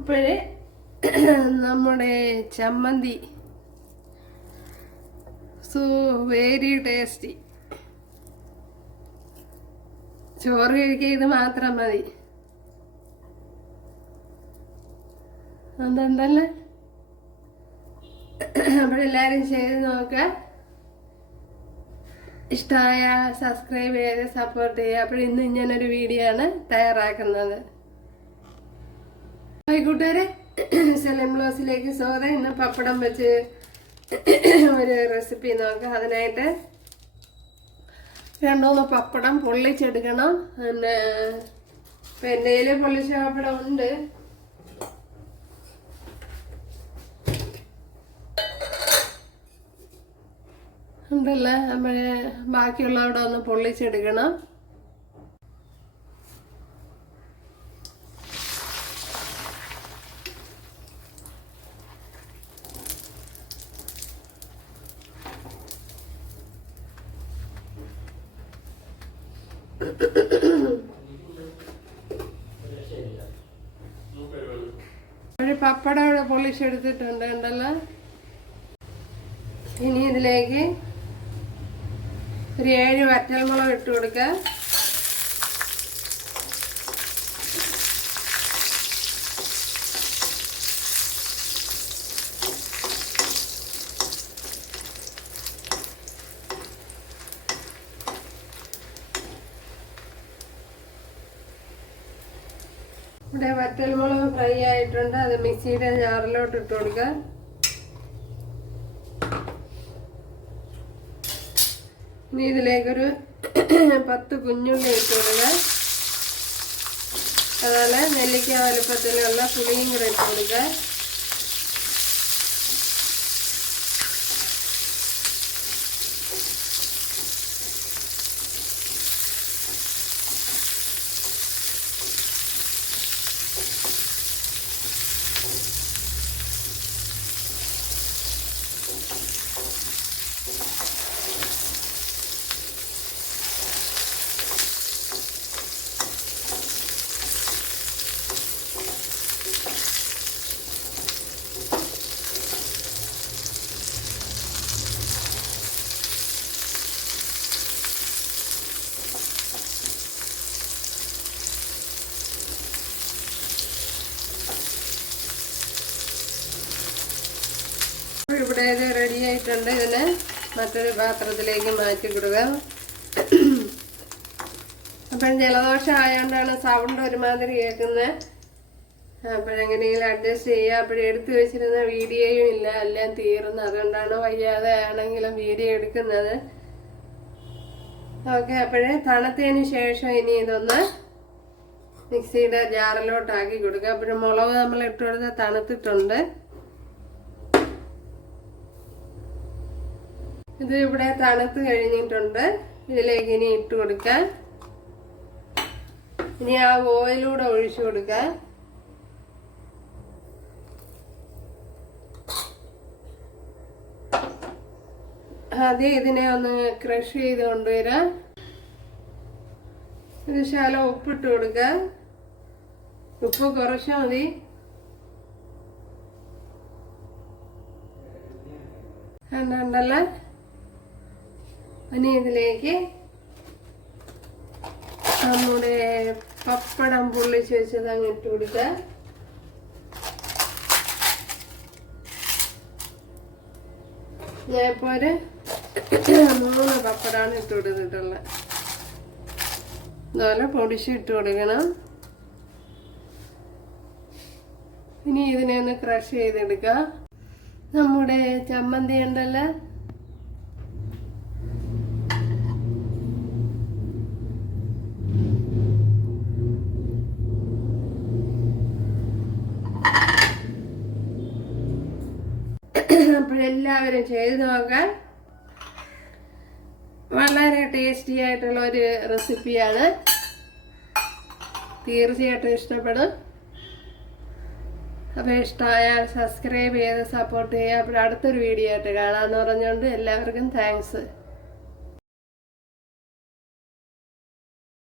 അപ്പോഴേ നമ്മുടെ ചമ്മന്തി വെരി ടേസ്റ്റി. ചോറ് കഴിക്കുക ഇത് മാത്രം മതി. അതെന്തല്ലേ അപ്പോഴെല്ലാവരും ചെയ്ത് നോക്കുക. ഇഷ്ടമായ സബ്സ്ക്രൈബ് ചെയ്ത് സപ്പോർട്ട് ചെയ്യുക. അപ്പോൾ ഇന്ന് ഇങ്ങനൊരു വീഡിയോ ആണ് തയ്യാറാക്കുന്നത്. കൂട്ടുകാരെ, സലീം ബ്ലോസിലേക്ക് സ്വാഗതം. ഇന്ന് പപ്പടം വെച്ച് ഒരു റെസിപ്പി നോക്കാം. അതിനായിട്ട് 2-3 പപ്പടം പൊള്ളിച്ചെടുക്കണം. പിന്നെ ഇപ്പം എൻ്റെ കയ്യിൽ പൊള്ളിച്ച പപ്പടം ഉണ്ട്. ഉണ്ടല്ലേ, നമ്മള് ബാക്കിയുള്ള അവിടെ ഒന്ന് പൊള്ളിച്ചെടുക്കണം. ഒരു പപ്പടം ഇവിടെ പൊള്ളിച്ചെടുത്തിട്ടുണ്ട് ഉണ്ടല്ലോ. ഇനി ഇതിലേക്ക് ഒരു 7 വറ്റൽമുളക് ഇട്ട് കൊടുക്കുക. ഇവിടെ വറ്റൽമുളക് ഫ്രൈ ആയിട്ടുണ്ട്. അത് മിക്സിയുടെ ജാറിലോട്ട് ഇട്ട് കൊടുക്കുക. ഇനി ഇതിലേക്കൊരു 10 കുഞ്ഞുള്ളി ഇട്ട് കൊടുക്കുക. അതുപോലെ നെല്ലിക്ക വലുപ്പത്തിലുള്ള പുളിയും കൂടെ ഇട്ട് കൊടുക്കുക. ഇവിടെ ഇത് റെഡി ആയിട്ടുണ്ട്. ഇതിനെ മറ്റൊരു പാത്രത്തിലേക്ക് മാറ്റി കൊടുക്കുക. അപ്പം ജലദോഷം ആയതുകൊണ്ടാണ് സൗണ്ട് ഒരുമാതിരി കേൾക്കുന്നത്. അപ്പോഴെങ്ങനെയെങ്കിലും അഡ്ജസ്റ്റ് ചെയ്യുക. അപ്പോഴെടുത്ത് വെച്ചിരുന്ന വീഡിയോയും ഇല്ല, എല്ലാം തീർന്നു. അതുകൊണ്ടാണ് വയ്യാതെ ആണെങ്കിലും വീഡിയോ എടുക്കുന്നത്. ഓക്കെ, അപ്പോഴേ തണുത്തതിന് ശേഷം ഇനി ഇതൊന്ന് മിക്സിയുടെ ജാറിലോട്ടാക്കി കൊടുക്കുക. അപ്പോഴും മുളക് നമ്മൾ ഇട്ട് കൊടുത്ത് തണുത്തിട്ടുണ്ട്. ഇത് ഇവിടെ തണുത്ത് കഴിഞ്ഞിട്ടുണ്ട്. ഇതിലേക്ക് ഇനി ഇട്ട് കൊടുക്കാം. ഇനി ആ ഓയിലൂടെ ഒഴിച്ചു കൊടുക്കാം. ആദ്യം ഇതിനെ ഒന്ന് ക്രഷ് ചെയ്ത് കൊണ്ടുവരാം. ഇത് ശകലം ഉപ്പിട്ട് കൊടുക്കാം. ഉപ്പ് കുറച്ച് മതി. ഉണ്ടല്ലോ. ഇനി ഇതിലേക്ക് നമ്മുടെ പപ്പടം പൊള്ളിച്ച് വെച്ചത് അങ്ങ് ഇട്ട് കൊടുക്കുക. ഞാൻ ഇപ്പോൾ ഒരു 3 പപ്പടമാണ് ഇട്ട് കൊടുത്തിട്ടുള്ളത്. അതുപോലെ പൊടിച്ചിട്ട് കൊടുക്കണം. ഇനി ഇതിനെ ഒന്ന് ക്രഷ് ചെയ്തെടുക്കുക. നമ്മുടെ ചമ്മന്തി ഉണ്ടല്ലോ, അപ്പോഴെല്ലാവരും ചെയ്ത് നോക്കാൻ. വളരെ ടേസ്റ്റി ആയിട്ടുള്ള ഒരു റെസിപ്പിയാണ്. തീർച്ചയായിട്ടും ഇഷ്ടപ്പെടും. അപ്പോൾ ഇഷ്ടമായാൽ സബ്സ്ക്രൈബ് ചെയ്ത് സപ്പോർട്ട് ചെയ്യുക. അപ്പോൾ അടുത്തൊരു വീഡിയോ ആയിട്ട് കാണാമെന്ന് പറഞ്ഞുകൊണ്ട് എല്ലാവർക്കും താങ്ക്സ്.